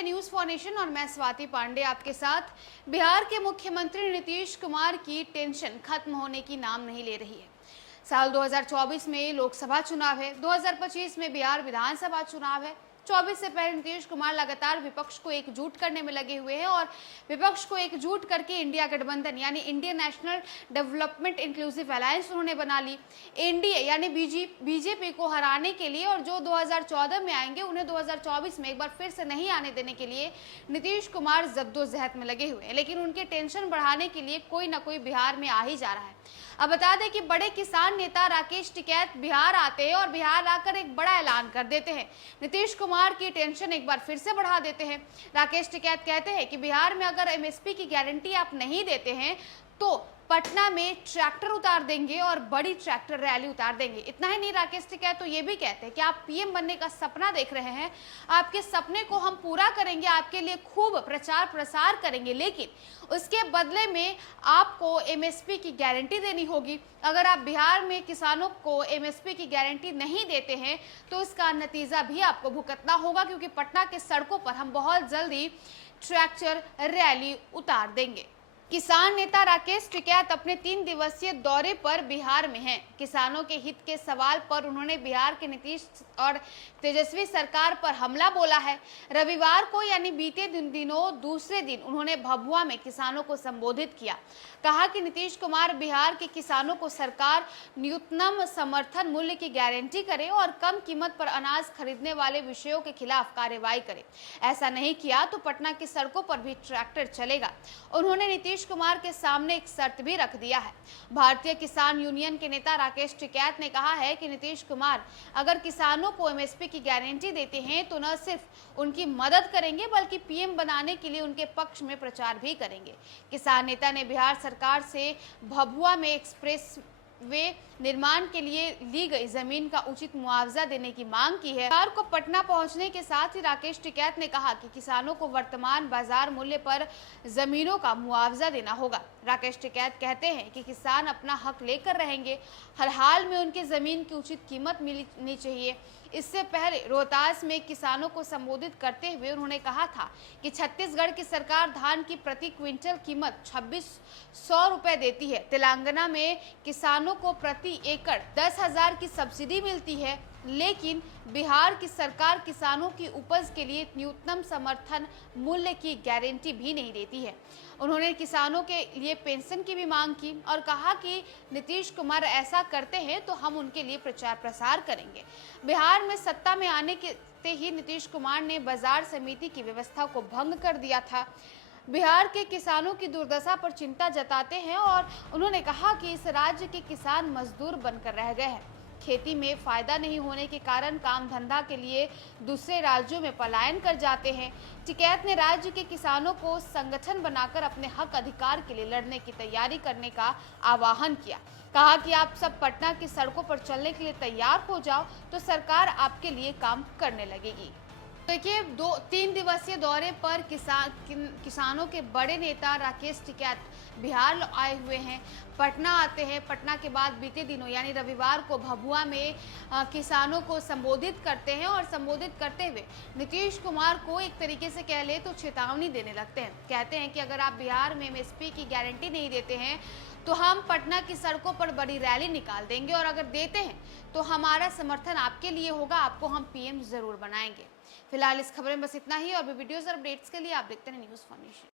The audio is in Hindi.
हैं न्यूज फॉर नेशन और मैं स्वाति पांडे आपके साथ। बिहार के मुख्यमंत्री नीतीश कुमार की टेंशन खत्म होने की नाम नहीं ले रही है। साल 2024 में लोकसभा चुनाव है, 2025 में बिहार विधानसभा चुनाव है। 24 से पहले नीतीश कुमार लगातार विपक्ष को एकजुट करने में लगे हुए हैं और विपक्ष को एकजुट करके इंडिया गठबंधन यानी Indian national development inclusive alliance उन्होंने बना ली। एनडीए यानी बीजेपी को हराने के लिए और जो 2014 में आएंगे उन्हें 2024 में एक बार फिर से नहीं आने देने के लिए नीतीश कुमार जद्दोजहद में लगे हुए हैं। लेकिन उनके टेंशन बढ़ाने के लिए कोई ना कोई बिहार में आ ही जा रहा है। अब बता दें कि बड़े किसान नेता राकेश टिकैत बिहार आते हैं और बिहार आकर एक बड़ा ऐलान कर देते हैं। नीतीश कुमार की टेंशन एक बार फिर से बढ़ा देते हैं। राकेश टिकैत कहते हैं कि बिहार में अगर एमएसपी की गारंटी आप नहीं देते हैं तो पटना में ट्रैक्टर उतार देंगे और बड़ी ट्रैक्टर रैली उतार देंगे। इतना ही नहीं, राकेश टिकैत तो ये भी कहते हैं कि आप पीएम बनने का सपना देख रहे हैं, आपके सपने को हम पूरा करेंगे, आपके लिए खूब प्रचार प्रसार करेंगे, लेकिन उसके बदले में आपको एमएसपी की गारंटी देनी होगी। अगर आप बिहार में किसानों को एमएसपी की गारंटी नहीं देते हैं तो इसका नतीजा भी आपको भुगतना होगा, क्योंकि पटना के सड़कों पर हम बहुत जल्दी ट्रैक्टर रैली उतार देंगे। किसान नेता राकेश टिकैत अपने 3 दिवसीय दौरे पर बिहार में हैं। किसानों के हित के सवाल पर उन्होंने बिहार के नीतीश और तेजस्वी सरकार पर हमला बोला है। रविवार को यानी बीते दिनों दूसरे दिन उन्होंने भभुआ में किसानों को संबोधित किया। कहा कि नीतीश कुमार बिहार के किसानों को सरकार न्यूनतम समर्थन मूल्य की गारंटी करे और कम कीमत पर अनाज खरीदने वाले विषयों के खिलाफ कार्रवाई करे। ऐसा नहीं किया तो पटना की सड़कों पर भी ट्रैक्टर चलेगा। उन्होंने नीतीश कुमार के सामने एक शर्त भी रख दिया है। भारतीय किसान यूनियन के नेता राकेश टिकैत ने कहा है कि नीतीश कुमार अगर किसानों को एमएसपी की गारंटी देते हैं तो न सिर्फ उनकी मदद करेंगे बल्कि पीएम बनाने के लिए उनके पक्ष में प्रचार भी करेंगे। किसान नेता ने बिहार सरकार से भभुआ में एक्सप्रेस वे निर्माण के लिए ली गई जमीन का उचित मुआवजा देने की मांग की है। बिहार को पटना पहुंचने के साथ ही राकेश टिकैत ने कहा कि किसानों को वर्तमान बाजार मूल्य पर जमीनों का मुआवजा देना होगा। राकेश टिकैत कहते हैं कि किसान अपना हक लेकर रहेंगे, हर हाल में उनकी जमीन की उचित कीमत मिलनी चाहिए। इससे पहले रोहतास में किसानों को संबोधित करते हुए उन्होंने कहा था कि छत्तीसगढ़ की सरकार धान की प्रति क्विंटल कीमत 2600 रुपए देती है। तेलंगाना में किसानों को प्रति एकड़ 10,000 की सब्सिडी मिलती है, लेकिन बिहार की सरकार किसानों की उपज के लिए न्यूनतम समर्थन मूल्य की गारंटी भी नहीं देती है। उन्होंने किसानों के लिए पेंशन की भी मांग की और कहा कि नीतीश कुमार ऐसा करते हैं तो हम उनके लिए प्रचार प्रसार करेंगे। बिहार में सत्ता में आने के ही नीतीश कुमार ने बाजार समिति की व्यवस्था को भंग कर दिया था। बिहार के किसानों की दुर्दशा पर चिंता जताते हैं और उन्होंने कहा कि इस राज्य के किसान मजदूर बनकर रह गए हैं। खेती में फायदा नहीं होने के कारण काम धंधा के लिए दूसरे राज्यों में पलायन कर जाते हैं। टिकैत ने राज्य के किसानों को संगठन बनाकर अपने हक अधिकार के लिए लड़ने की तैयारी करने का आह्वान किया। कहा कि आप सब पटना की सड़कों पर चलने के लिए तैयार हो जाओ तो सरकार आपके लिए काम करने लगेगी। देखिए, 3 दिवसीय दौरे पर किसानों के बड़े नेता राकेश टिकैत बिहार आए हुए हैं, पटना आते हैं। पटना के बाद बीते दिनों यानी रविवार को भभुआ में किसानों को संबोधित करते हैं और संबोधित करते हुए नीतीश कुमार को एक तरीके से कह ले तो चेतावनी देने लगते हैं। कहते हैं कि अगर आप बिहार में एमएसपी की गारंटी नहीं देते हैं तो हम पटना की सड़कों पर बड़ी रैली निकाल देंगे और अगर देते हैं तो हमारा समर्थन आपके लिए होगा, आपको हम पीएम जरूर बनाएंगे। फिलहाल इस खबर में बस इतना ही और भी वीडियोस और अपडेट्स के लिए आप देखते हैं न्यूज़ फॉर नेशन।